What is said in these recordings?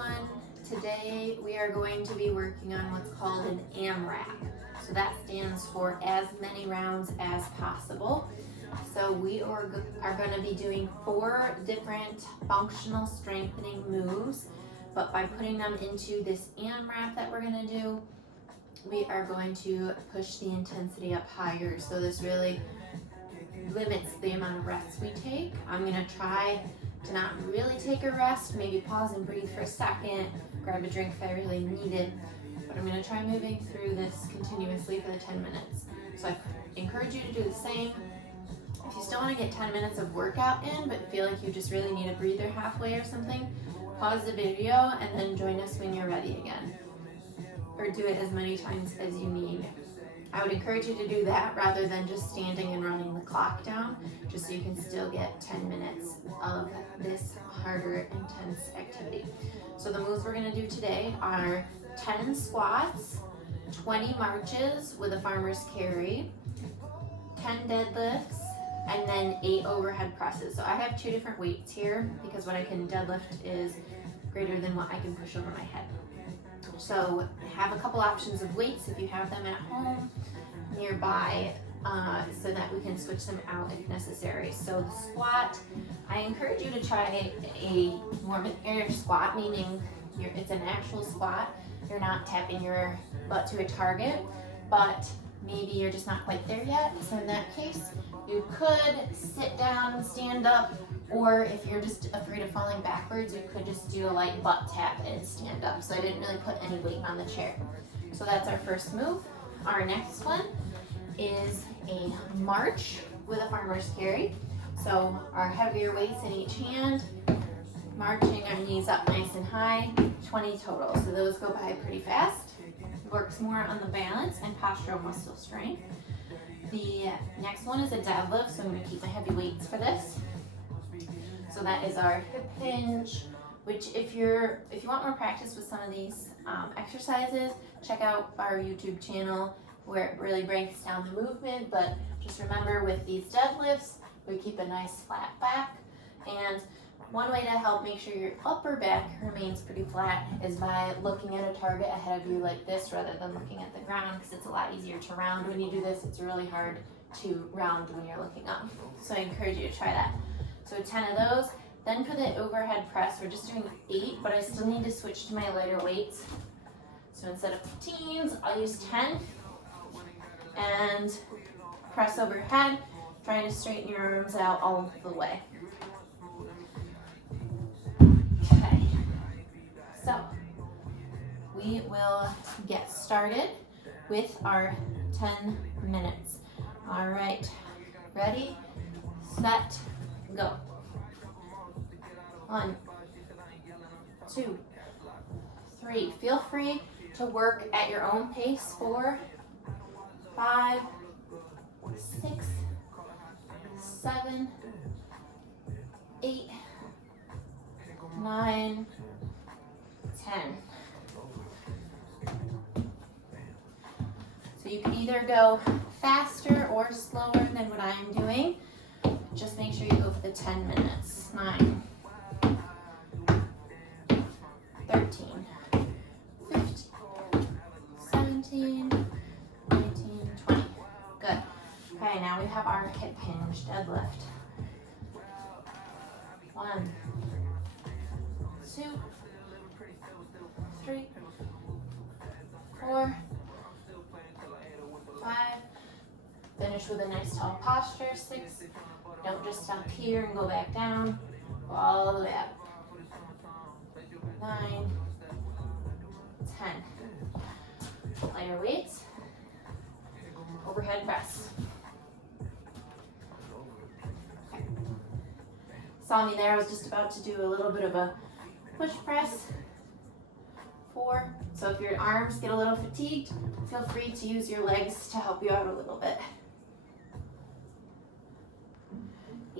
everyone. Today we are going to be working on what's called an AMRAP. So that stands for as many rounds as possible. So we are going to be doing 4 different functional strengthening moves, but by putting them into this AMRAP that we're going to do, we are going to push the intensity up higher. So this really limits the amount of rests we take. I'm going to try to not really take a rest, maybe pause and breathe for a second, grab a drink if I really need it, but I'm going to try moving through this continuously for the 10 minutes. So I encourage you to do the same. If you still want to get 10 minutes of workout in, but feel like you just really need a breather halfway or something, pause the video and then join us when you're ready again. Or do it as many times as you need. I would encourage you to do that rather than just standing and running the clock down, just so you can still get 10 minutes of this harder, intense activity. So the moves we're going to do today are 10 squats, 20 marches with a farmer's carry, 10 deadlifts, and then 8 overhead presses. So I have 2 different weights here because what I can deadlift is greater than what I can push over my head. So have a couple options of weights if you have them at home nearby, so that we can switch them out if necessary. So the squat, I encourage you to try a more of an air squat, meaning it's an actual squat. You're not tapping your butt to a target, but maybe you're just not quite there yet. So in that case, you could sit down and stand up, or if you're just afraid of falling backwards, you could just do a light butt tap and stand up. So I didn't really put any weight on the chair. So that's our first move. Our next one is a march with a farmer's carry. So our heavier weights in each hand, marching our knees up nice and high, 20 total. So those go by pretty fast. Works more on the balance and postural muscle strength. The next one is a deadlift, so I'm going to keep my heavy weights for this. So that is our hip hinge, which if you want more practice with some of these exercises, check out our YouTube channel where it really breaks down the movement. But just remember, with these deadlifts, we keep a nice flat back. And one way to help make sure your upper back remains pretty flat is by looking at a target ahead of you like this rather than looking at the ground, because it's a lot easier to round when you do this. It's really hard to round when you're looking up. So I encourage you to try that. So 10 of those. Then for the overhead press, we're just doing 8, but I still need to switch to my lighter weights. So instead of 15s, I'll use 10 and press overhead, trying to straighten your arms out all the way. Okay, so we will get started with our 10 minutes. All right, ready, set, go. 1, 2, 3. Feel free to work at your own pace. 4, 5, 6, 7, 8, 9, 10. So you can either go faster or slower than what I'm doing. Just make sure you go for the 10 minutes. 9, 13, 15, 17, 19, 20. Good. Okay, now we have our hip hinge deadlift. 1, 2, 3, 4, 5. Finish with a nice tall posture. 6. Don't just stop here and go back down. Go all the way up. 9, 10. Lighter weights. Overhead press. Okay. Saw me there. I was just about to do a little bit of a push press. 4. So if your arms get a little fatigued, feel free to use your legs to help you out a little bit.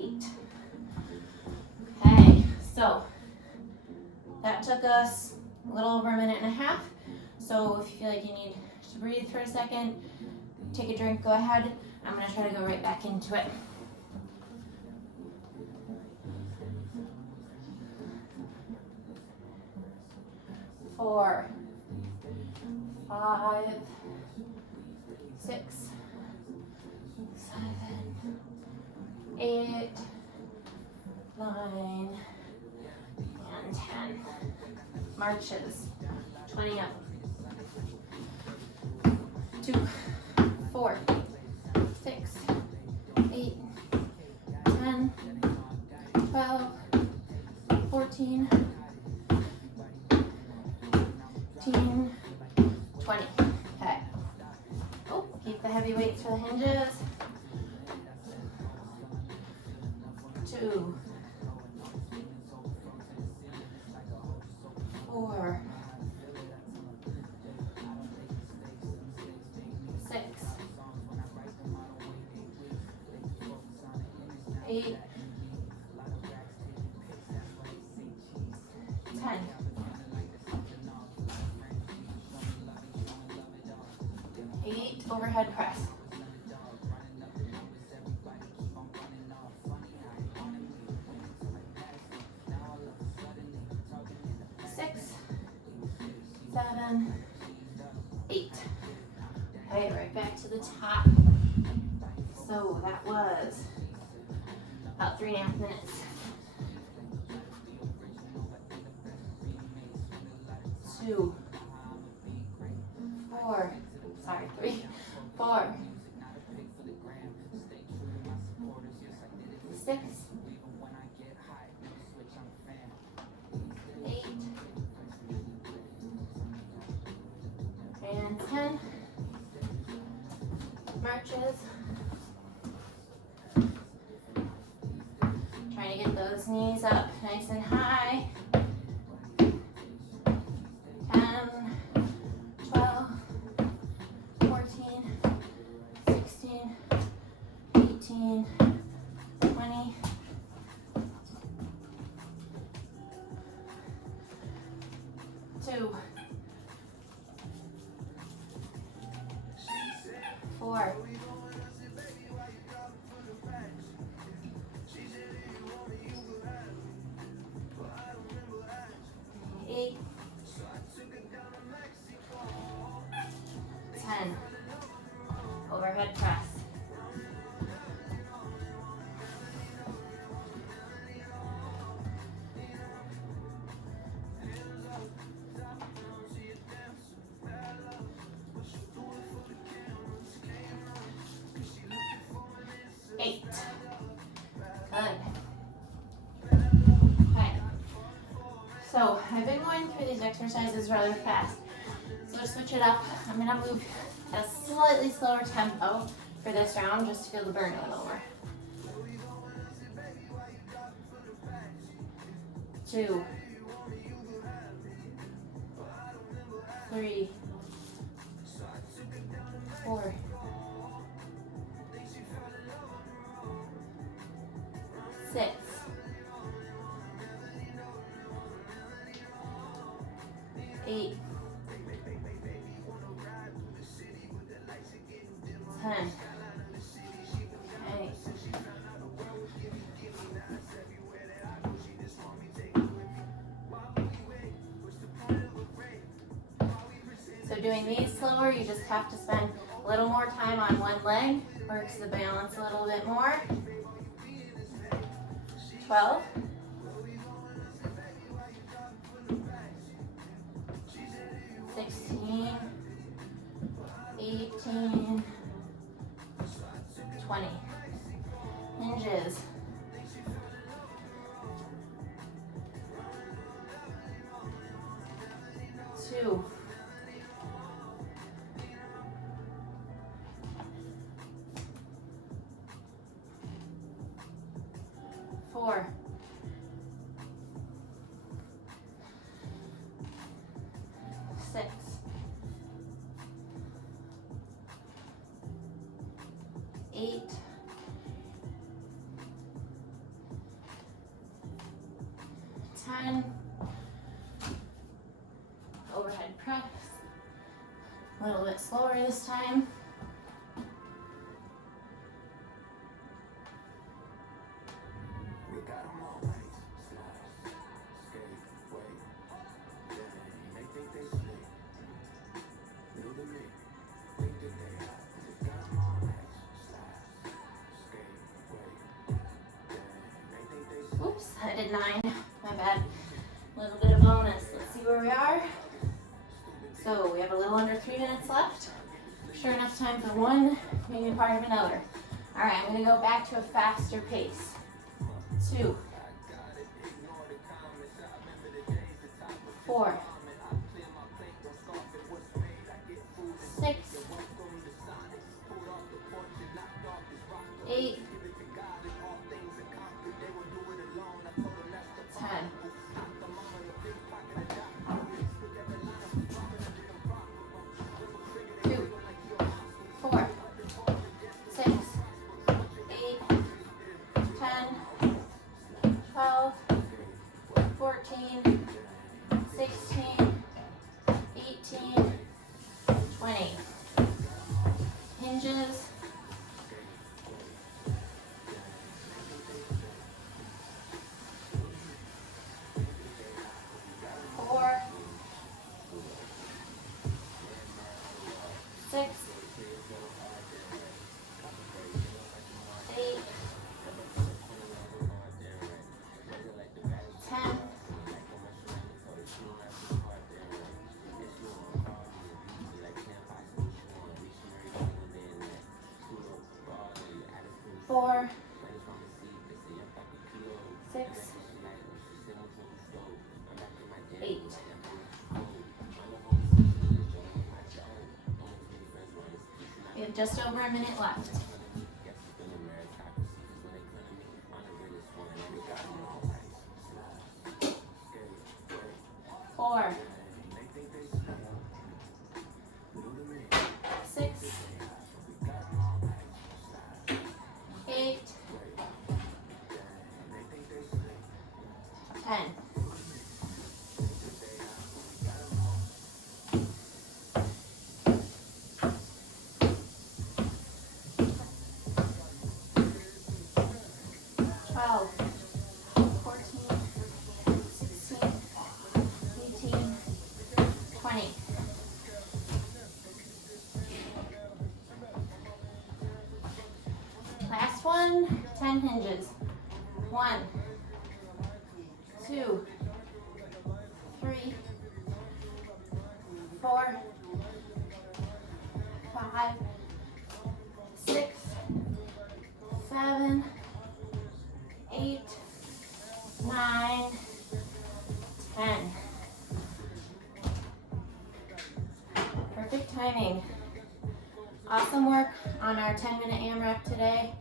8. Okay, so that took us a little over a minute and a half. So if you feel like you need to breathe for a second, take a drink, go ahead. I'm going to try to go right back into it. 4, 5, 6, 7, 8, 9, and 10. Marches. 20 up. 2, 4, 6, 8, 10, 12, 14, 15, 20. Okay. Oh, keep the heavy weights for the hinges. 2, 4, 6, 8, 10. 8 overhead press. 6, 7, 8. Okay, right back to the top. So that was about 3.5 minutes. 2, 4, sorry, 3, 4, 6, 8, and 10. Marches. Trying to get those knees up nice and high. 10, 12, 14, 16, 18, 20. 2, 4, 8, 10. Overhead press. 8. Good. Okay. So I've been going through these exercises rather fast. So to switch it up, I'm gonna move at a slightly slower tempo for this round just to feel the burn a little more. 2, 3, 4, 6, 8, 10. Okay. So doing these slower, you just have to spend a little more time on one leg, works the balance a little bit more. 12. 16, 18, 20. Hinges. 2, 4, 6, 8, 10. Overhead press. A little bit slower this time. I did 9. My bad. A little bit of bonus. Let's see where we are. So we have a little under 3 minutes left. Sure enough time for one, maybe a part of another. All right, I'm gonna go back to a faster pace. 2, 4, 6, 8, 10. 2, 4, 6, 8, 10, 12, 14, 16, 18, 20. Hinges. 4, 6, 8, 10, 4, 6, 8. We have just over a minute left. 4, 6, 8, 10. 12, 14, 16, 18, 20. Last one, 10 hinges. 1, 2, 3, 4, 5, 6, 7, 8, 9, 10. Perfect timing. Awesome work on our 10-minute AMRAP today.